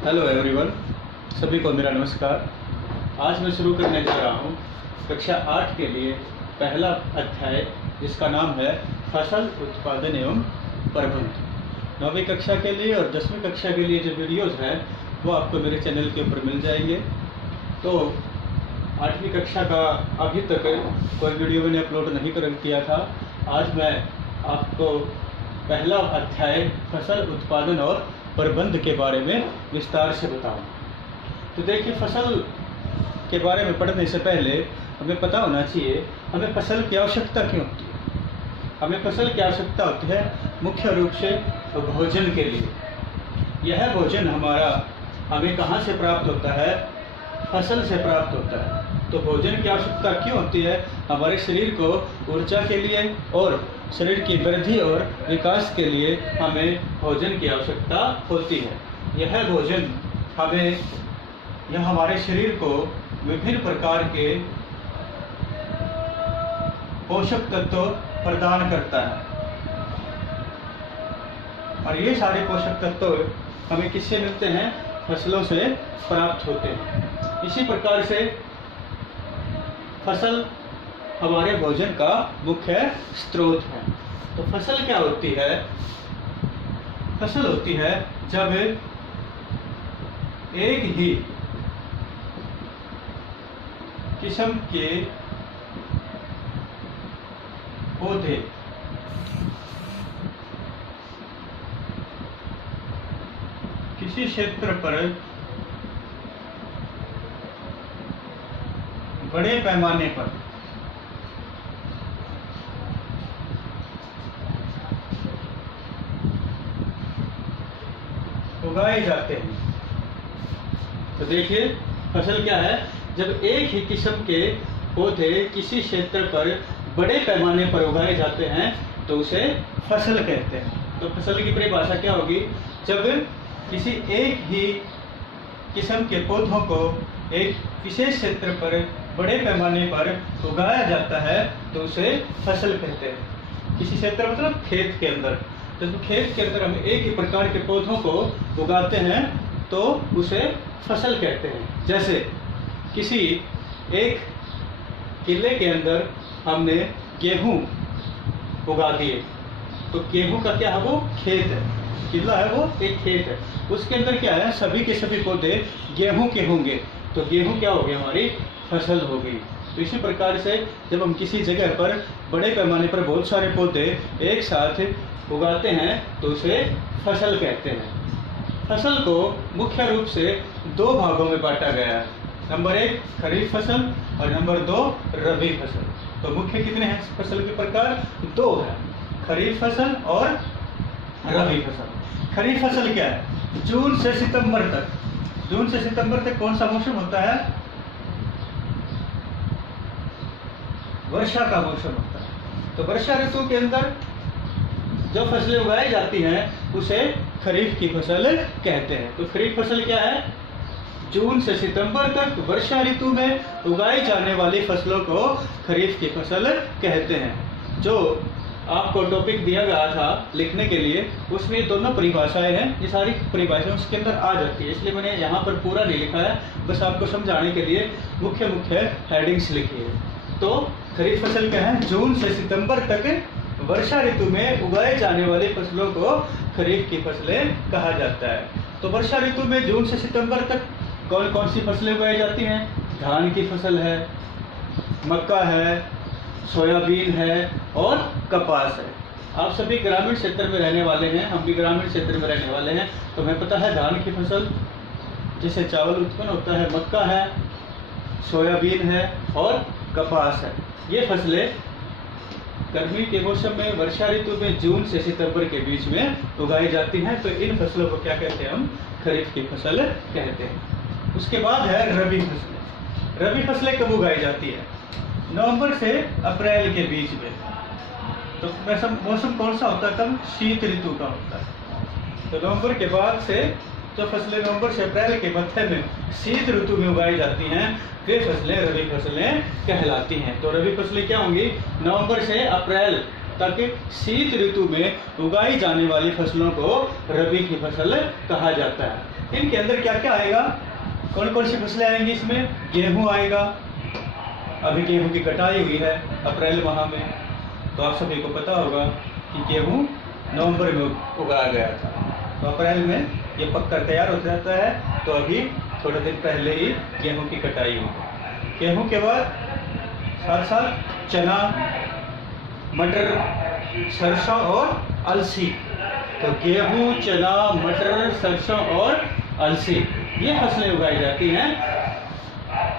Hello everyone, सभी को मेरा नमस्कार। आज मैं शुरू करने जा रहा हूँ कक्षा 8 के लिए पहला अध्याय, जिसका नाम है फसल उत्पादन एवं प्रबंधन। 9वीं कक्षा के लिए और 10वीं कक्षा के लिए जो वीडियोज़ हैं वो आपको मेरे चैनल के ऊपर मिल जाएंगे। तो 8वीं कक्षा का अभी तक कोई वीडियो मैंने अपलोड नहीं किया था। आज मैं आपको पहला अध्याय फसल उत्पादन और प्रबंध के बारे में विस्तार से बताऊं। तो देखिए, फसल के बारे में पढ़ने से पहले हमें पता होना चाहिए हमें फसल की आवश्यकता क्यों होती है। हमें फसल की आवश्यकता होती है मुख्य रूप से भोजन के लिए। यह भोजन हमें कहाँ से प्राप्त होता है? फसल से प्राप्त होता है। तो भोजन की आवश्यकता क्यों होती है? हमारे शरीर को ऊर्जा के लिए और शरीर की वृद्धि और विकास के लिए हमें भोजन की आवश्यकता होती है। यह हमारे शरीर को विभिन्न प्रकार के पोषक तत्व प्रदान करता है, और ये सारे पोषक तत्व हमें किससे मिलते हैं? फसलों से प्राप्त होते हैं। इसी प्रकार से फसल हमारे भोजन का मुख्य स्रोत है। तो फसल क्या होती है? फसल होती है जब एक ही किस्म के पौधे किसी क्षेत्र पर बड़े पैमाने पर उगाए जाते हैं। तो देखिए, फसल क्या है? जब एक ही किस्म के पौधे किसी क्षेत्र पर बड़े पैमाने पर उगाए जाते हैं तो उसे फसल कहते हैं। तो फसल की परिभाषा क्या होगी? जब किसी एक ही किस्म के पौधों को एक विशेष क्षेत्र पर बड़े पैमाने पर उगाया जाता है तो उसे फसल कहते हैं। किसी क्षेत्र मतलब खेत के अंदर। तो खेत के अंदर हम एक ही प्रकार के पौधों को उगाते हैं तो उसे फसल कहते हैं। जैसे किसी एक किले के अंदर हमने गेहूं उगा दिए, तो गेहूं का क्या है? वो खेत है। किला है वो एक खेत है। उसके अंदर क्या है? सभी के सभी पौधे गेहूं के होंगे, तो गेहूं क्या हो गई? हमारी फसल हो गई। तो इसी प्रकार से जब हम किसी जगह पर बड़े पैमाने पर बहुत सारे पौधे एक साथ उगाते हैं तो उसे फसल कहते हैं। फसल को मुख्य रूप से दो भागों में बांटा गया है। नंबर 1 खरीफ फसल और नंबर 2 रबी फसल। तो मुख्य कितने हैं फसल के प्रकार? 2 है, खरीफ फसल और रबी फसल। खरीफ फसल क्या है? जून से सितंबर तक। जून से सितंबर तक कौन सा मौसम होता है? वर्षा का मौसम होता है। तो वर्षा ऋतु के अंदर जो फसलें उगाई जाती हैं उसे खरीफ की फसल कहते हैं। तो खरीफ फसल क्या है? जून से सितंबर तक वर्षा ऋतु में उगाई जाने वाली फसलों को खरीफ की फसल कहते हैं। जो आपको टॉपिक दिया गया था लिखने के लिए, उसमें दोनों परिभाषाएं हैं। ये सारी परिभाषाएं उसके अंदर आ जाती है, इसलिए मैंने यहाँ पर पूरा नहीं लिखा है, बस आपको समझाने के लिए मुख्य मुख्य हेडिंग्स लिखी है। तो खरीफ फसल क्या है? जून से सितंबर तक वर्षा ऋतु में उगाए जाने वाली फसलों को खरीफ की फसलें कहा जाता है। तो वर्षा ऋतु में जून से सितंबर तक कौन कौन सी फसलें उगाई जाती हैं? धान की फसल है, मक्का है, सोयाबीन है और कपास है। आप सभी ग्रामीण क्षेत्र में रहने वाले हैं, हम भी ग्रामीण क्षेत्र में रहने वाले हैं, तो हमें पता है धान की फसल जिससे चावल उत्पन्न होता है, मक्का है, सोयाबीन है और कपास है। ये फसलें गर्मी के मौसम में वर्षा ऋतु में जून से सितंबर के बीच में उगाई जाती हैं। तो इन फसलों को क्या कहते हैं? हम खरीफ की फसल कहते हैं। उसके बाद है रबी फसलें। रबी फसलें कब उगाई जाती है? नवंबर से अप्रैल के बीच में। तो मौसम कौन सा होता है तब? शीत ऋतु का होता है। तो नवंबर के बाद से जो फसलें नवंबर से अप्रैल के मध्य में शीत ऋतु में उगाई जाती हैं वे फसलें रबी फसलें कहलाती हैं। तो रबी फसलें क्या होंगी? नवंबर से अप्रैल तक शीत ऋतु में उगाई जाने वाली फसलों को रबी की फसल कहा जाता है। इनके अंदर क्या क्या आएगा, कौन कौन सी फसलें आएंगी इसमें? गेहूं आएगा, अभी गेहूं की कटाई हुई है अप्रैल माह में, तो आप सभी को पता होगा कि गेहूं नवंबर में उगाया गया था, तो अप्रैल में ये पककर तैयार हो जाता है, तो अभी थोड़े दिन पहले ही गेहूं की कटाई हुई। गेहूं के बाद साथ साथ चना, मटर, सरसों और अलसी। तो गेहूं, चना, मटर, सरसों और अलसी ये फसलें उगाई जाती हैं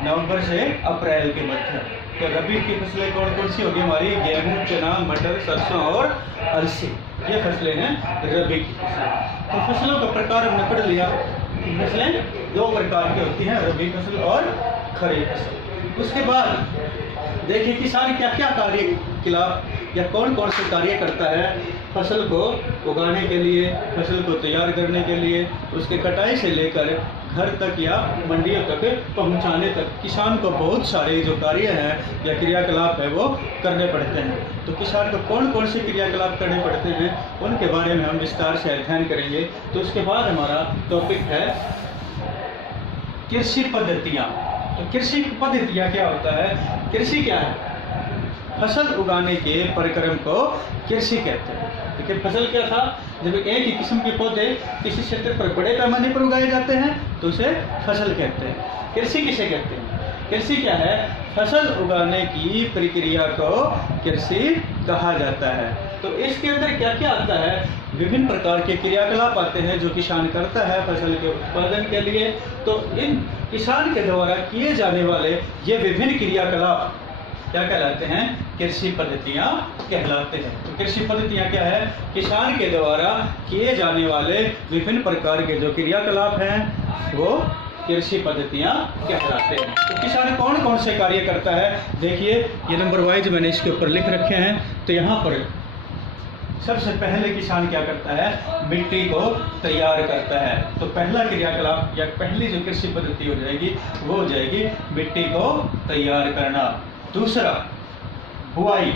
नवंबर से अप्रैल के मध्य। तो रबी की फसलें कौन कौन सी होगी हमारी? गेहूं, चना, मटर, सरसों और अलसी, ये फसलें हैं रबी की फसलें। तो फसलों का प्रकार हमने पढ़ लिया। फसलें दो प्रकार की होती हैं, रबी फसल और खरीफ फसल। उसके बाद देखिए किसान क्या क्या कार्यकलाप या कौन कौन से कार्य करता है फसल को उगाने के लिए, फसल को तैयार करने के लिए, उसके कटाई से लेकर घर तक या मंडियों तक पहुंचाने तक किसान को बहुत सारे जो कार्य हैं या क्रियाकलाप है वो करने पड़ते हैं। तो किसान को कौन कौन से क्रियाकलाप करने पड़ते हैं उनके बारे में हम विस्तार से अध्ययन करेंगे। तो उसके बाद हमारा टॉपिक है कृषि पद्धतियाँ। तो कृषि पद्धतियाँ क्या होता है? कृषि क्या है? फसल उगाने के परिक्रम को कृषि कहते हैं। देखिए फसल क्या था, जब एक ही किस्म के पौधे किसी क्षेत्र पर बड़े पैमाने पर उगाए जाते हैं तो उसे फसल कहते हैं। कृषि किसे कहते हैं? कृषि क्या है? फसल उगाने की प्रक्रिया को कृषि कहा जाता है। तो इसके अंदर क्या क्या आता है? विभिन्न प्रकार के क्रियाकलाप आते हैं जो किसान करता है फसल के उत्पादन के लिए। तो इन किसान के द्वारा किए जाने वाले ये विभिन्न क्रियाकलाप क्या कहलाते हैं? कृषि पद्धतियाँ कहलाते हैं। तो कृषि पद्धतियाँ क्या है? किसान के द्वारा किए जाने वाले विभिन्न प्रकार के जो क्रियाकलाप हैं वो कृषि पद्धतियाँ कहलाते हैं। तो किसान कौन कौन से कार्य करता है? देखिए ये नंबर वाइज मैंने इसके ऊपर लिख रखे हैं। तो यहाँ पर सबसे पहले किसान क्या करता है? मिट्टी को तैयार करता है। तो पहला क्रियाकलाप या पहली जो कृषि पद्धति हो जाएगी वो हो जाएगी मिट्टी को तैयार करना। दूसरा बुआई।